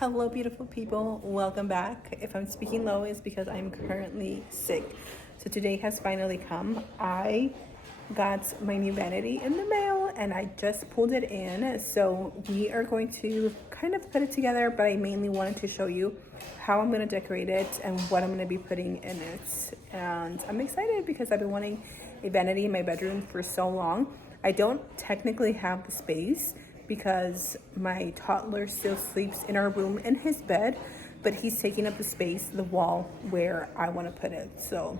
Hello, beautiful people. Welcome back. If I'm speaking low, it's because I'm currently sick. So today has finally come. I got my new vanity in the mail and I just pulled it in. So we are going to kind of put it together, but I mainly wanted to show you how I'm going to decorate it and what I'm going to be putting in it. And I'm excited because I've been wanting a vanity in my bedroom for so long. I don't technically have the space because my toddler still sleeps in our room in his bed, but he's taking up the space, the wall where I want to put it. So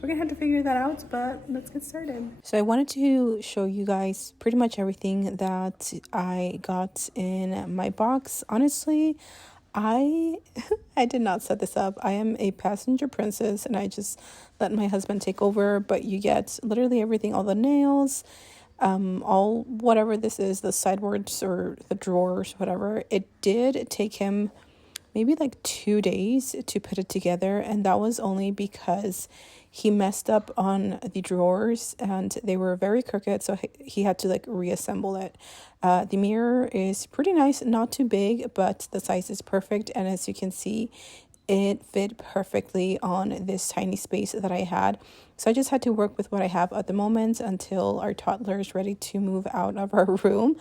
we're gonna have to figure that out, but let's get started. So I wanted to show you guys pretty much everything that I got in my box. Honestly, I I did not set this up. I am a passenger princess and I just let my husband take over, but you get literally everything, all the nails, all whatever this is, the sideboards or the drawers, whatever. It did take him maybe like 2 days to put it together, and that was only because he messed up on the drawers and they were very crooked, so he had to like reassemble it. The mirror is pretty nice, not too big, but the size is perfect, and as you can see, it fit perfectly on this tiny space that I had. So I just had to work with what I have at the moment until our toddler is ready to move out of our room.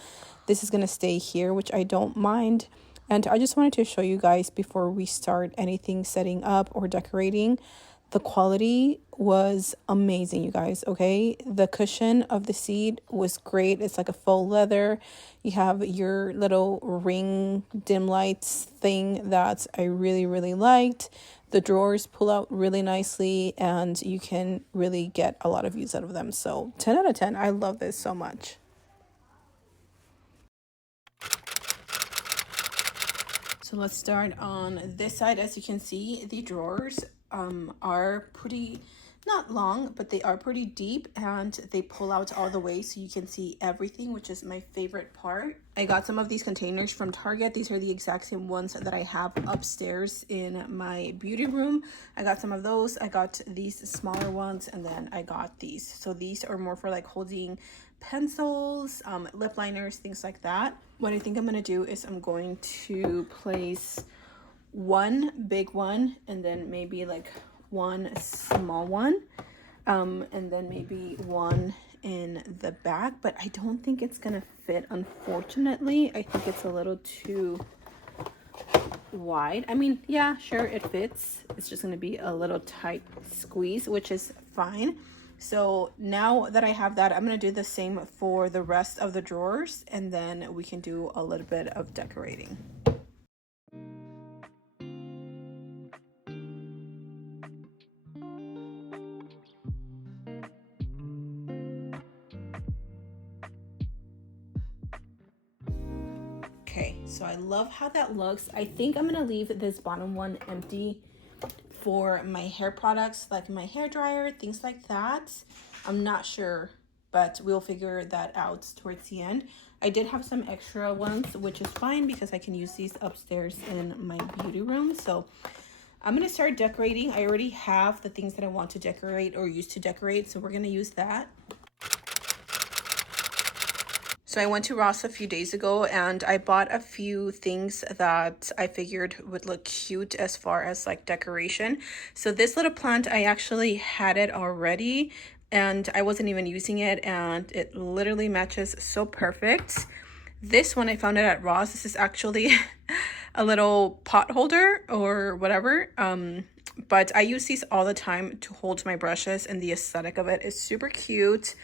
This is going to stay here, which I don't mind. And I just wanted to show you guys before we start anything setting up or decorating. The quality was amazing, you guys, okay? The cushion of the seat was great. It's like a faux leather. You have your little ring dim lights thing that I really, really liked. The drawers pull out really nicely and you can really get a lot of use out of them. So 10 out of 10, I love this so much. So let's start on this side. As you can see, the drawers are pretty, not long, but they are pretty deep and they pull out all the way so you can see everything, which is my favorite part. I got some of these containers from Target. These are the exact same ones that I have upstairs in my beauty room. I got some of those. I got these smaller ones and then I got these. So these are more for like holding pencils, lip liners, things like that. What I think I'm gonna do is I'm going to place one big one and then maybe like one small one, and then maybe one in the back, but I don't think it's gonna fit, unfortunately. I think it's a little too wide. I mean, yeah, sure, it fits. It's just gonna be a little tight squeeze, which is fine. So now that I have that, I'm gonna do the same for the rest of the drawers and then we can do a little bit of decorating. Okay, so I love how that looks. I think I'm gonna leave this bottom one empty for my hair products, like my hair dryer, things like that. I'm not sure, but we'll figure that out towards the end. I did have some extra ones, which is fine because I can use these upstairs in my beauty room. So I'm gonna start decorating. I already have the things that I want to decorate or use to decorate, so we're gonna use that. So I went to Ross a few days ago and I bought a few things that I figured would look cute as far as like decoration. So this little plant, I actually had it already and I wasn't even using it and it literally matches so perfect. This one, I found it at Ross. This is actually a little pot holder or whatever. But I use these all the time to hold my brushes and the aesthetic of it is super cute.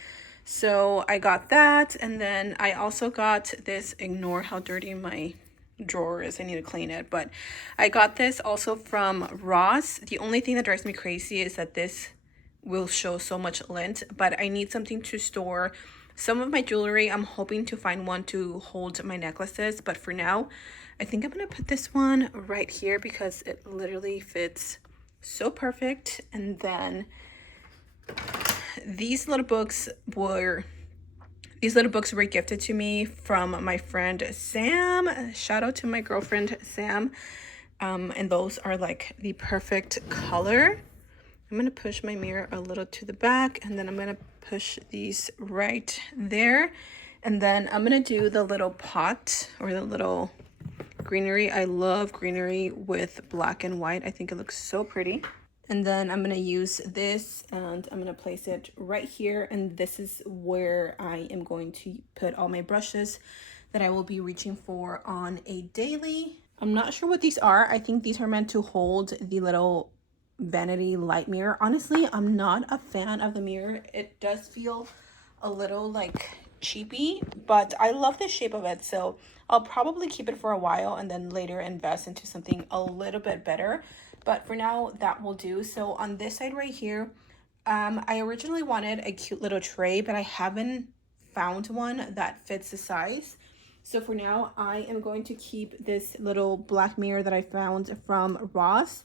So I got that, and then I also got this. Ignore how dirty my drawer is. I need to clean it, but I got this also from Ross. The only thing that drives me crazy is that this will show so much lint, but I need something to store some of my jewelry. I'm hoping to find one to hold my necklaces, but for now, I think I'm gonna put this one right here because it literally fits so perfect. And then these little books were gifted to me from my friend Sam. Shout out to my girlfriend Sam. And those are like the perfect color. I'm gonna push my mirror a little to the back and then I'm gonna push these right there. And then I'm gonna do the little pot or the little greenery. I love greenery with black and white. I think it looks so pretty. And then I'm going to use this and I'm going to place it right here. And this is where I am going to put all my brushes that I will be reaching for on a daily. I'm not sure what these are. I think these are meant to hold the little vanity light mirror. Honestly, I'm not a fan of the mirror. It does feel a little like cheapy, but I love the shape of it. So I'll probably keep it for a while and then later invest into something a little bit better. But for now, that will do. So on this side right here, I originally wanted a cute little tray, but I haven't found one that fits the size. So for now, I am going to keep this little black mirror that I found from Ross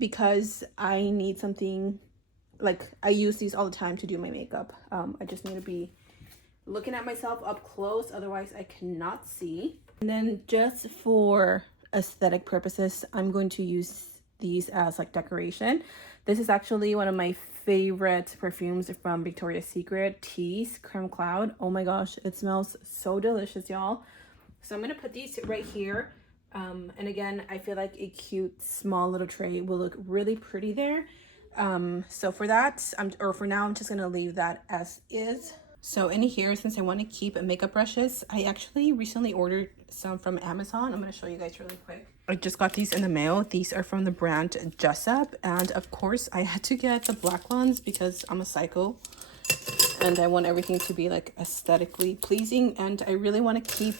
because I need something, like I use these all the time to do my makeup. I just need to be looking at myself up close, otherwise I cannot see. And then just for aesthetic purposes, I'm going to use these as like decoration. This is actually one of my favorite perfumes from Victoria's Secret, Tease Creme Cloud. Oh my gosh, it smells so delicious, y'all. So I'm gonna put these right here. And again, I feel like a cute small little tray will look really pretty there. So for that, for now, I'm just gonna leave that as is. So in here, since I want to keep makeup brushes, I actually recently ordered some from Amazon. I'm going to show you guys really quick. I just got these in the mail. These are from the brand Jessup. And of course, I had to get the black ones because I'm a psycho. And I want everything to be like aesthetically pleasing. And I really want to keep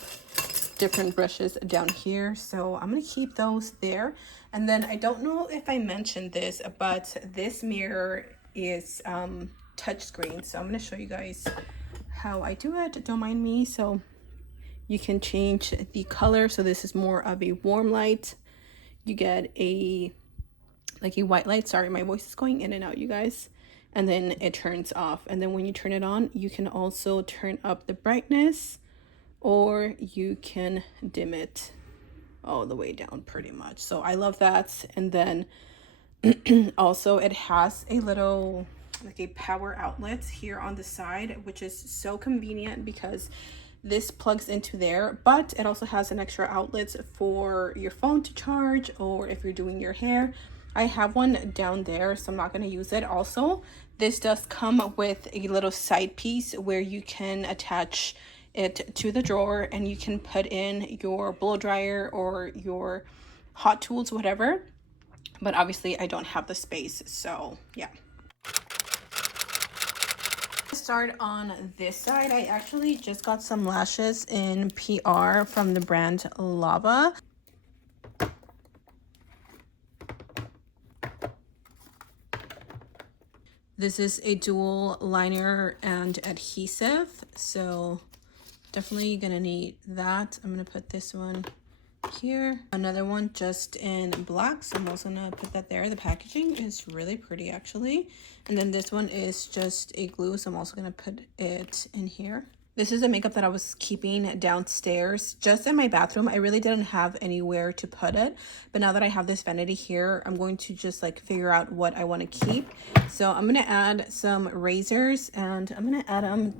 different brushes down here. So I'm going to keep those there. And then I don't know if I mentioned this, but this mirror is touchscreen. So I'm going to show you guys how I do it. Don't mind me. So you can change the color. So this is more of a warm light. You get a white light. Sorry, my voice is going in and out, you guys. And then it turns off. And then when you turn it on, you can also turn up the brightness, or you can dim it all the way down pretty much. So I love that. And then also it has a little like a power outlet here on the side, which is so convenient because this plugs into there, but it also has an extra outlet for your phone to charge, or if you're doing your hair. I have one down there, so I'm not going to use it. Also, this does come with a little side piece where you can attach it to the drawer and you can put in your blow dryer or your hot tools, whatever. But obviously I don't have the space, so yeah. Start on this side. I actually just got some lashes in PR from the brand Lava. This is a dual liner and adhesive, so definitely gonna need that. I'm gonna put this one here, another one just in black, so I'm also gonna put that there. The packaging is really pretty actually. And then this one is just a glue, so I'm also gonna put it in here. This is a makeup that I was keeping downstairs just in my bathroom. I really didn't have anywhere to put it, but now that I have this vanity here, I'm going to just like figure out what I want to keep. So I'm gonna add some razors and I'm gonna add them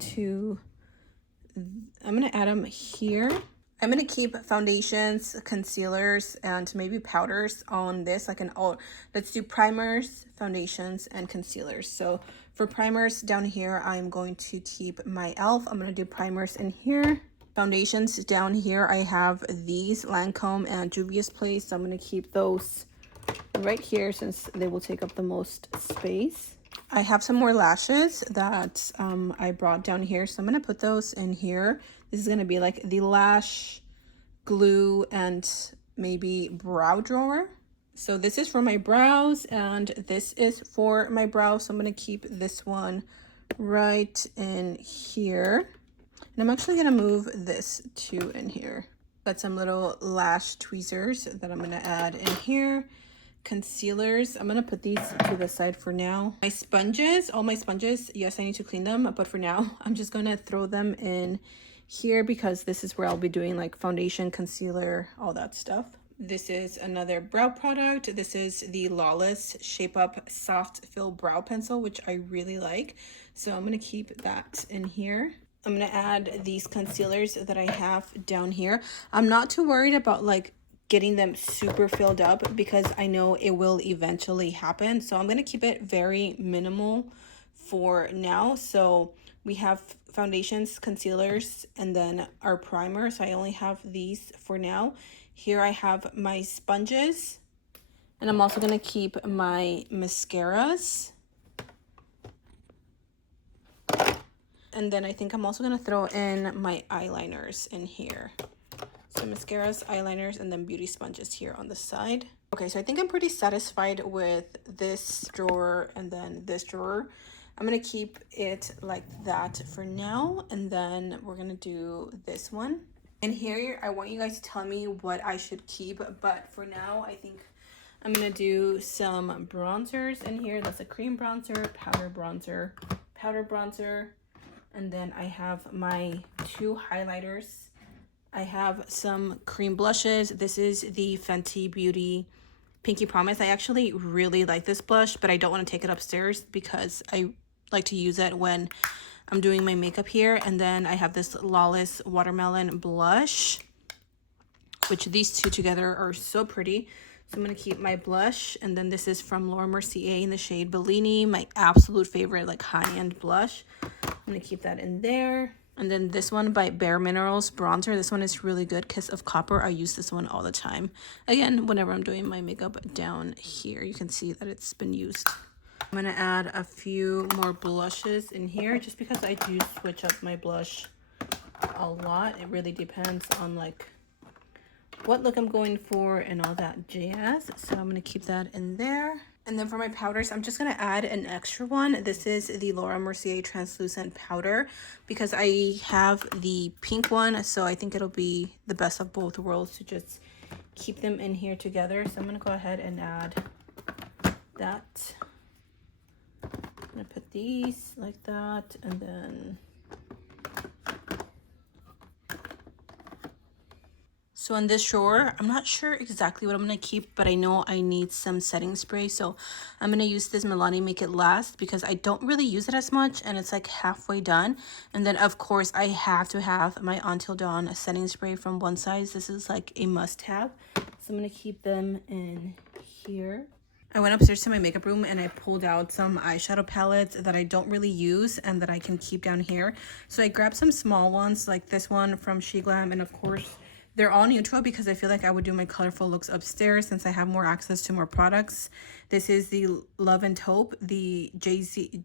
here. I'm going to keep foundations, concealers, and maybe powders on this. Let's do primers, foundations, and concealers. So for primers down here, I'm going to keep my e.l.f. I'm going to do primers in here. Foundations down here, I have these Lancome and Juvia's Place. So I'm going to keep those right here since they will take up the most space. I have some more lashes that I brought down here, so I'm going to put those in here. This is going to be like the lash glue and maybe brow drawer. So this is for my brows and this is for my brows. So I'm going to keep this one right in here. And I'm actually going to move this too in here. Got some little lash tweezers that I'm going to add in here. Concealers, I'm gonna put these to the side for now. My sponges, all my sponges, yes, I need to clean them, but for now I'm just gonna throw them in here because this is where I'll be doing like foundation, concealer, all that stuff. This is another brow product. This is the Lawless Shape Up Soft Fill Brow Pencil, which I really like, so I'm gonna keep that in here. I'm gonna add these concealers that I have down here. I'm not too worried about like getting them super filled up because I know it will eventually happen. So I'm going to keep it very minimal for now. So we have foundations, concealers, and then our primer. So I only have these for now. Here I have my sponges, and I'm also going to keep my mascaras. And then I think I'm also going to throw in my eyeliners in here. So mascaras, eyeliners, and then beauty sponges here on the side. Okay, so I think I'm pretty satisfied with this drawer and then this drawer. I'm gonna keep it like that for now, and then we're gonna do this one. And here, I want you guys to tell me what I should keep, but for now, I think I'm gonna do some bronzers in here. That's a cream bronzer, powder bronzer, and then I have my 2 highlighters. I have some cream blushes. This is the Fenty Beauty Pinky Promise. I actually really like this blush, but I don't want to take it upstairs because I like to use it when I'm doing my makeup here. And then I have this Lawless Watermelon blush, which these two together are so pretty. So I'm going to keep my blush. And then this is from Laura Mercier in the shade Bellini, my absolute favorite like high-end blush. I'm going to keep that in there. And then this one by Bare Minerals bronzer. This one is really good. Kiss of Copper. I use this one all the time. Again, whenever I'm doing my makeup down here, you can see that it's been used. I'm going to add a few more blushes in here just because I do switch up my blush a lot. It really depends on like what look I'm going for and all that jazz. So I'm going to keep that in there. And then for my powders, I'm just going to add an extra one. This is the Laura Mercier translucent powder because I have the pink one. So I think it'll be the best of both worlds to just keep them in here together. So I'm going to go ahead and add that. I'm going to put these like that, and then so in this drawer, I'm not sure exactly what I'm going to keep, but I know I need some setting spray. So I'm going to use this Milani Make It Last because I don't really use it as much and it's like halfway done. And then of course I have to have my Until Dawn setting spray from One Size. This is like a must have. So I'm going to keep them in here. I went upstairs to my makeup room and I pulled out some eyeshadow palettes that I don't really use and that I can keep down here. So I grabbed some small ones like this one from She Glam, and of course they're all neutral because I feel like I would do my colorful looks upstairs since I have more access to more products. This is the Love and Taupe, the Jazzy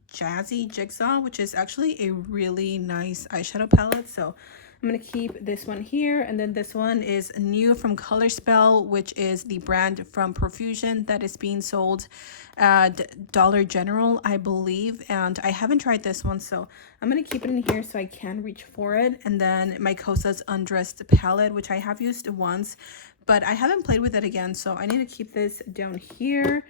Jigsaw, which is actually a really nice eyeshadow palette. So I'm going to keep this one here. And then this one is new from Color Spell, which is the brand from Profusion that is being sold at Dollar General, I believe. And I haven't tried this one, so I'm going to keep it in here so I can reach for it. And then my Kosas Undressed palette, which I have used once, but I haven't played with it again. So I need to keep this down here.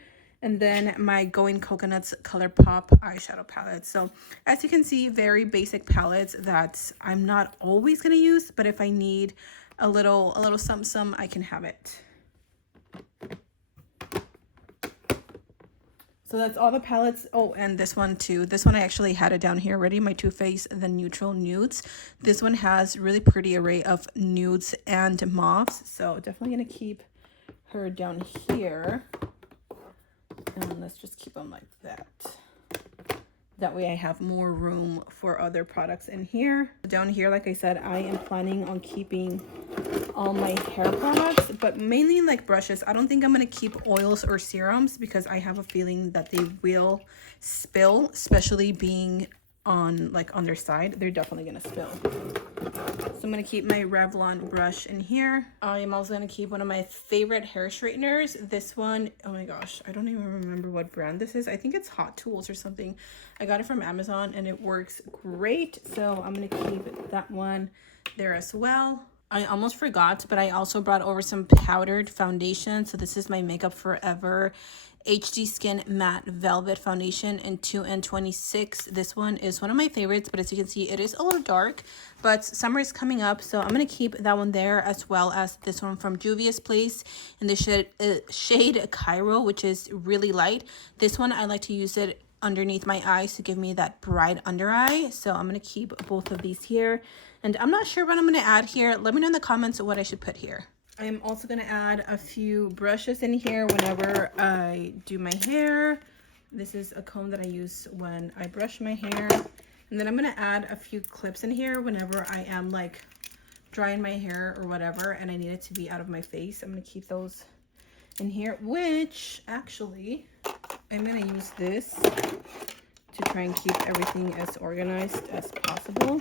And then my Going Coconuts ColourPop eyeshadow palette. So as you can see, very basic palettes that I'm not always going to use, but if I need a little something, I can have it. So that's all the palettes. Oh, and this one too. This one I actually had it down here already. My Too Faced The Neutral Nudes. This one has really pretty array of nudes and mauves. So definitely going to keep her down here. And let's just keep them like that. That way I have more room for other products in here. Down here, like I said, I am planning on keeping all my hair products, but mainly like brushes. I don't think I'm going to keep oils or serums because I have a feeling that they will spill, especially being on like on their side. They're definitely going to spill. So I'm going to keep my Revlon brush in here. I am also going to keep one of my favorite hair straighteners. This one, oh my gosh, I don't even remember what brand this is. I think it's Hot Tools or something. I got it from Amazon and it works great. So I'm going to keep that one there as well. I almost forgot, but I also brought over some powdered foundation. So this is my Makeup Forever HD Skin Matte Velvet Foundation in 2N26. This one is one of my favorites, but as you can see, it is a little dark, but summer is coming up, so I'm going to keep that one there, as well as this one from Juvia's Place in the shade Cairo, which is really light. This one, I like to use it underneath my eyes to give me that bright under eye, so I'm going to keep both of these here. And I'm not sure what I'm going to add here. Let me know in the comments what I should put here. I am also going to add a few brushes in here whenever I do my hair. This is a comb that I use when I brush my hair. And then I'm going to add a few clips in here whenever I am like drying my hair or whatever and I need it to be out of my face. I'm going to keep those in here, which actually I'm going to use this to try and keep everything as organized as possible.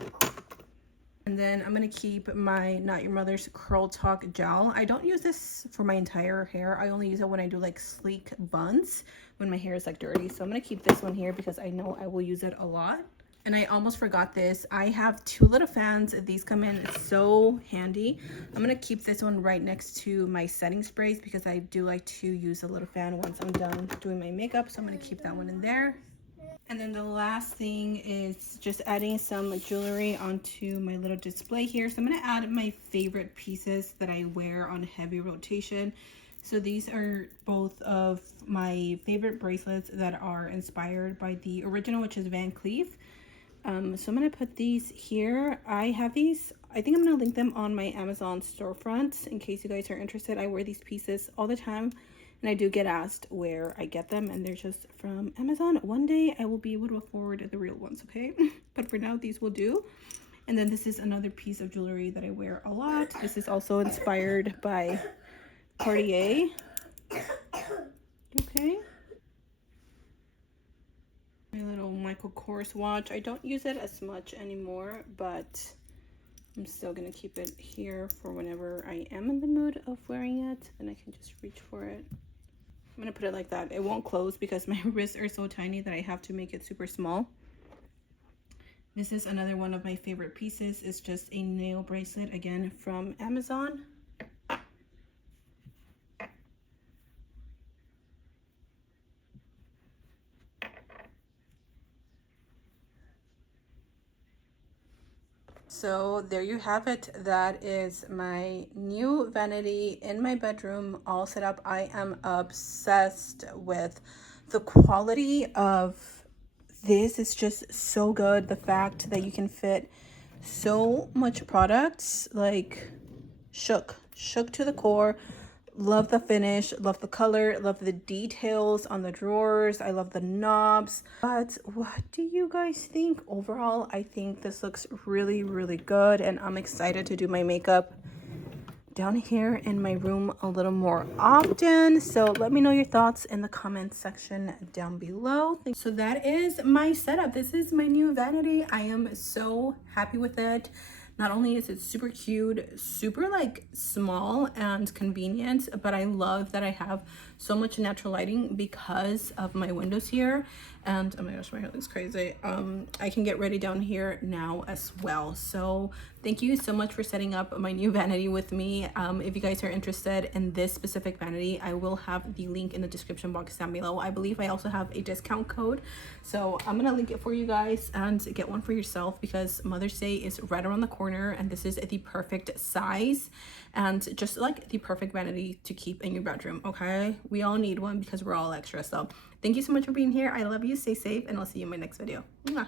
And then I'm going to keep my Not Your Mother's Curl Talk gel. I don't use this for my entire hair. I only use it when I do like sleek buns, when my hair is like dirty. So I'm going to keep this one here because I know I will use it a lot. And I almost forgot this. I have 2 little fans. These come in so handy. I'm going to keep this one right next to my setting sprays because I do like to use a little fan once I'm done doing my makeup. So I'm going to keep that one in there. And then the last thing is just adding some jewelry onto my little display here. So I'm going to add my favorite pieces that I wear on heavy rotation. So these are both of my favorite bracelets that are inspired by the original, which is Van Cleef. So I'm going to put these here. I have these. I think I'm going to link them on my Amazon storefront in case you guys are interested. I wear these pieces all the time. And I do get asked where I get them, and they're just from Amazon. One day I will be able to afford the real ones, okay? But for now, these will do. And then this is another piece of jewelry that I wear a lot. This is also inspired by Cartier. Okay. My little Michael Kors watch. I don't use it as much anymore, but I'm still going to keep it here for whenever I am in the mood of wearing it. And I can just reach for it. I'm going to put it like that. It won't close because my wrists are so tiny that I have to make it super small. This is another one of my favorite pieces. It's just a nail bracelet, again, from Amazon. So there you have it. That is my new vanity in my bedroom, all set up. I am obsessed with the quality of this. Is just so good. The fact that you can fit so much products, like shook to the core. Love the finish, love the color, love the details on the drawers. I love the knobs. But what do you guys think? Overall, I think this looks really, really good, and I'm excited to do my makeup down here in my room a little more often. So let me know your thoughts in the comments section down below. So that is my setup. This is my new vanity. I am so happy with it. Not only is it super cute, super like small and convenient, but I love that I have so much natural lighting because of my windows here. And oh my gosh, my hair looks crazy. I can get ready down here now as well. So thank you so much for setting up my new vanity with me. If you guys are interested in this specific vanity, I will have the link in the description box down below. I believe I also have a discount code, so I'm gonna link it for you guys and get one for yourself because Mother's Day is right around the corner, and this is the perfect size and just like the perfect vanity to keep in your bedroom. Okay, we all need one because we're all extra. So thank you so much for being here. I love you. Stay safe, and I'll see you in my next video. Mwah.